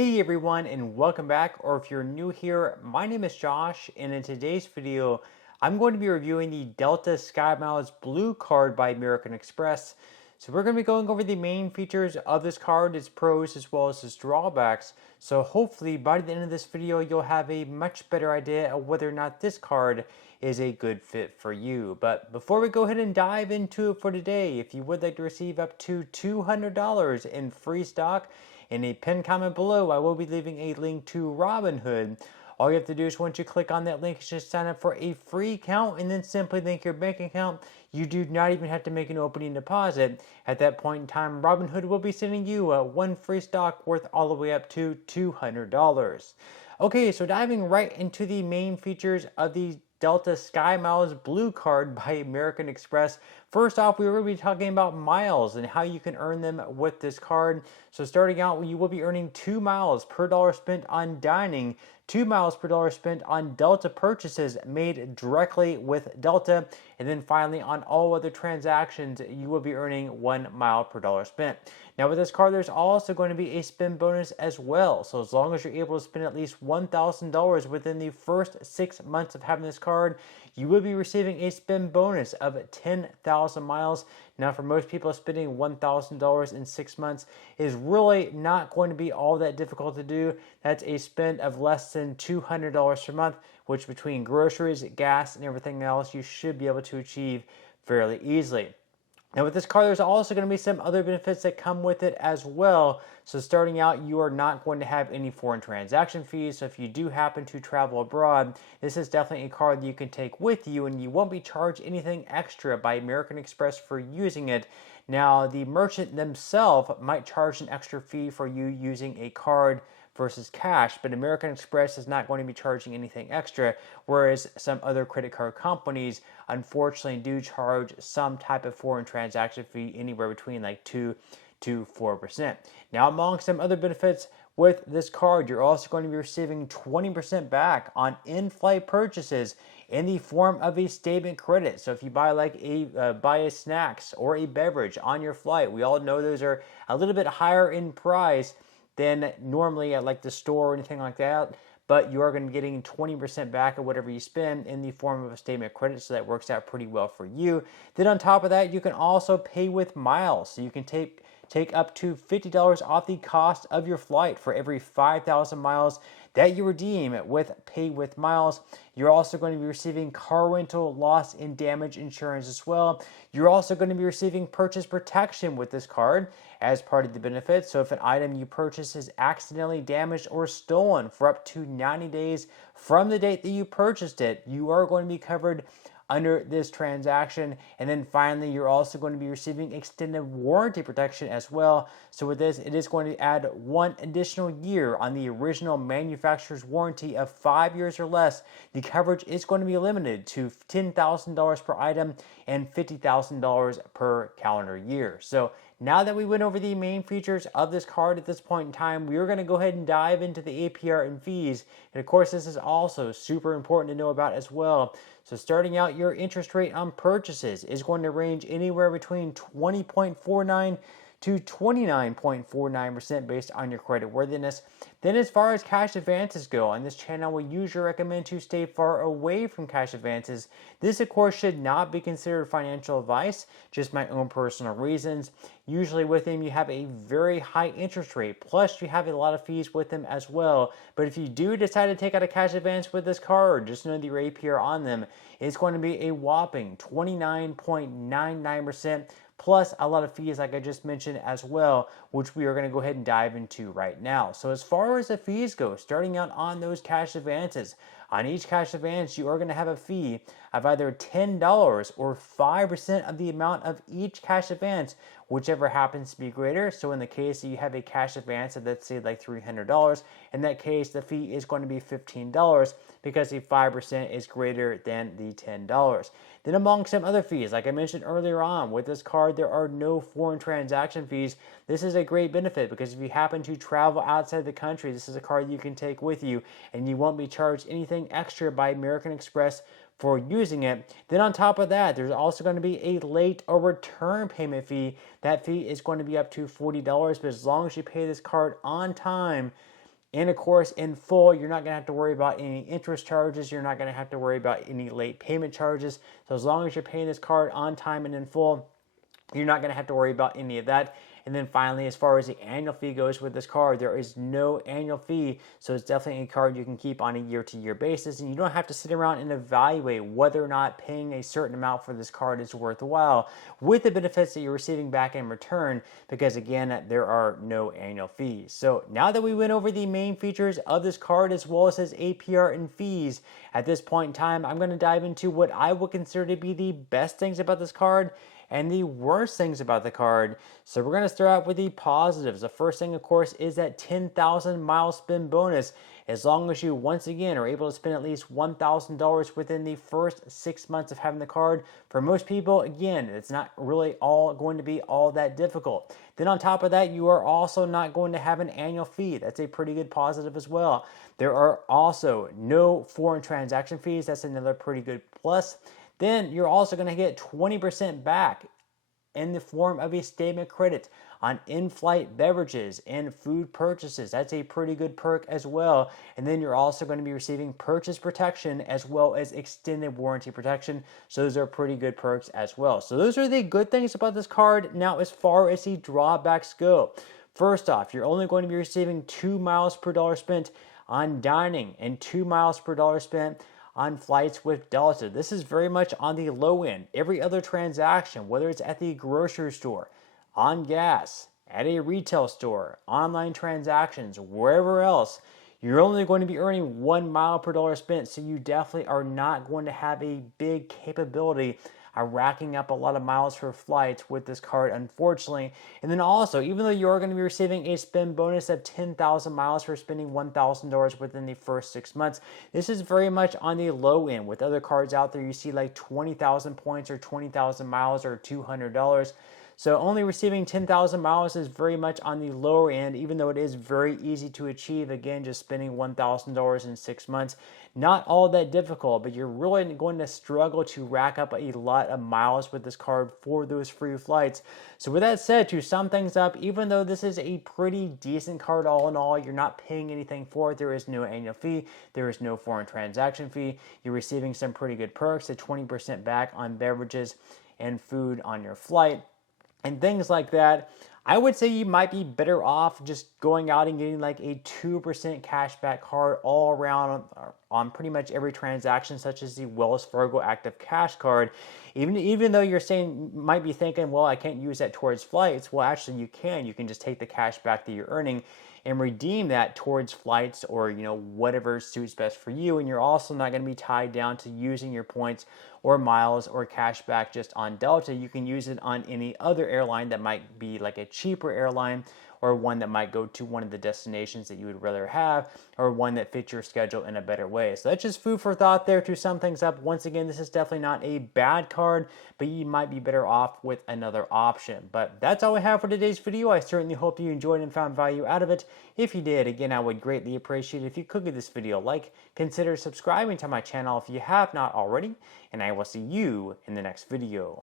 Hey everyone, and welcome back. Or if you're new here, my name is Josh, and in today's video, I'm going to be reviewing the Delta SkyMiles Blue card by American Express. So we're going to be going over the main features of this card, its pros as well as its drawbacks. So hopefully by the end of this video, you'll have a much better idea of whether or not this card is a good fit for you. But before we go ahead and dive into it for today, if you would like to receive up to $200 in free stock, in a pinned comment below, I will be leaving a link to Robinhood. All you have to do is once you click on that link, is just sign up for a free account and then simply link your bank account. You do not even have to make an opening deposit. At that point in time, Robinhood will be sending you one free stock worth all the way up to $200. Okay, so diving right into the main features of the Delta SkyMiles Blue card by American Express. First off, we will be talking about miles and how you can earn them with this card. So starting out, you will be earning 2 miles per dollar spent on dining, 2 miles per dollar spent on Delta purchases made directly with Delta, and then finally on all other transactions, you will be earning 1 mile per dollar spent. Now with this card, there's also going to be a spend bonus as well. So as long as you're able to spend at least $1,000 within the first 6 months of having this card, you will be receiving a spend bonus of 10,000 miles. Now for most people, spending $1,000 in 6 months is really not going to be all that difficult to do. That's a spend of less than $200 per month, which between groceries, gas, and everything else, you should be able to achieve fairly easily. Now with this card, there's also going to be some other benefits that come with it as well. So starting out, you are not going to have any foreign transaction fees. So if you do happen to travel abroad, this is definitely a card that you can take with you and you won't be charged anything extra by American Express for using it. Now the merchant themselves might charge an extra fee for you using a card versus cash, but American Express is not going to be charging anything extra, whereas some other credit card companies unfortunately do charge some type of foreign transaction fee anywhere between like 2 to 4%. Now, among some other benefits with this card, you're also going to be receiving 20% back on in-flight purchases in the form of a statement credit. So if you buy like buy a snacks or a beverage on your flight, we all know those are a little bit higher in price than normally at like the store or anything like that, but you are going to be getting 20% back of whatever you spend in the form of a statement credit, so that works out pretty well for you. Then on top of that, you can also pay with miles, so you can take up to $50 off the cost of your flight for every 5,000 miles that you redeem with Pay with Miles. You're also going to be receiving car rental loss and damage insurance as well. You're also going to be receiving purchase protection with this card as part of the benefits. So if an item you purchase is accidentally damaged or stolen for up to 90 days from the date that you purchased it, you are going to be covered under this transaction. And then finally, you're also going to be receiving extended warranty protection as well. So with this, it is going to add 1 additional year on the original manufacturer's warranty of 5 years or less. The coverage is going to be limited to $10,000 per item and $50,000 per calendar year. So now that we went over the main features of this card at this point in time, we are going to go ahead and dive into the APR and fees. And of course, this is also super important to know about as well. So starting out, your interest rate on purchases is going to range anywhere between 20.49 to 29.49% based on your credit worthiness. Then as far as cash advances go, on this channel we usually recommend to stay far away from cash advances. This of course should not be considered financial advice, just my own personal reasons. Usually with them you have a very high interest rate, plus you have a lot of fees with them as well. But if you do decide to take out a cash advance with this card, just know that your APR on them is going to be a whopping 29.99%. plus a lot of fees like I just mentioned as well, which we are going to go ahead and dive into right now. So as far as the fees go, starting out on those cash advances, on each cash advance, you are going to have a fee of either $10 or 5% of the amount of each cash advance, whichever happens to be greater. So in the case that you have a cash advance of, let's say, like $300, in that case, the fee is going to be $15 because the 5% is greater than the $10. Then among some other fees, like I mentioned earlier on, with this card, there are no foreign transaction fees. This is a great benefit because if you happen to travel outside the country, this is a card you can take with you and you won't be charged anything extra by American Express for using it. Then on top of that, there's also going to be a late or return payment fee. That fee is going to be up to $40, but as long as you pay this card on time, And of course, in full, you're not going to have to worry about any interest charges. You're not going to have to worry about any late payment charges. So as long as you're paying this card on time and in full, you're not going to have to worry about any of that. And then finally, as far as the annual fee goes with this card, there is no annual fee. So it's definitely a card you can keep on a year-to-year basis. And you don't have to sit around and evaluate whether or not paying a certain amount for this card is worthwhile with the benefits that you're receiving back in return, because again, there are no annual fees. So now that we went over the main features of this card as well as its APR and fees, at this point in time, I'm going to dive into what I would consider to be the best things about this card and the worst things about the card. So we're going to start out with the positives. The first thing, of course, is that 10,000 mile spend bonus. As long as you, once again, are able to spend at least $1,000 within the first 6 months of having the card. For most people, again, it's not really going to be all that difficult. Then on top of that, you are also not going to have an annual fee. That's a pretty good positive as well. There are also no foreign transaction fees. That's another pretty good plus. Then you're also going to get 20% back in the form of a statement credit on in-flight beverages and food purchases. That's a pretty good perk as well. And then you're also going to be receiving purchase protection as well as extended warranty protection. So those are pretty good perks as well. So those are the good things about this card. Now, as far as the drawbacks go, first off, you're only going to be receiving 2 miles per dollar spent on dining and 2 miles per dollar spent on flights with Delta. This is very much on the low end. Every other transaction, whether it's at the grocery store, on gas, at a retail store, online transactions, wherever else, you're only going to be earning 1 mile per dollar spent. So you definitely are not going to have a big capability of racking up a lot of miles for flights with this card, unfortunately. And then also, even though you are going to be receiving a spend bonus of 10,000 miles for spending $1,000 within the first 6 months, this is very much on the low end. With other cards out there, you see like 20,000 points or 20,000 miles or $200. So only receiving 10,000 miles is very much on the lower end, even though it is very easy to achieve. Again, just spending $1,000 in 6 months. Not all that difficult, but you're really going to struggle to rack up a lot of miles with this card for those free flights. So with that said, to sum things up, even though this is a pretty decent card all in all, you're not paying anything for it. There is no annual fee. There is no foreign transaction fee. You're receiving some pretty good perks, at 20% back on beverages and food on your flight and things like that. I would say you might be better off just going out and getting like a 2% cashback card all around on pretty much every transaction, such as the Wells Fargo Active Cash card. Even though you're might be thinking, well, I can't use that towards flights. Well, actually you can. You can just take the cash back that you're earning and redeem that towards flights or whatever suits best for you. And you're also not going to be tied down to using your points or miles or cash back just on Delta. You can use it on any other airline that might be like a cheaper airline, or one that might go to one of the destinations that you would rather have, or one that fits your schedule in a better way. So that's just food for thought there to sum things up. Once again, this is definitely not a bad card, but you might be better off with another option. But that's all we have for today's video. I certainly hope you enjoyed and found value out of it. If you did, again, I would greatly appreciate it if you could give this video a like, consider subscribing to my channel if you have not already, and I will see you in the next video.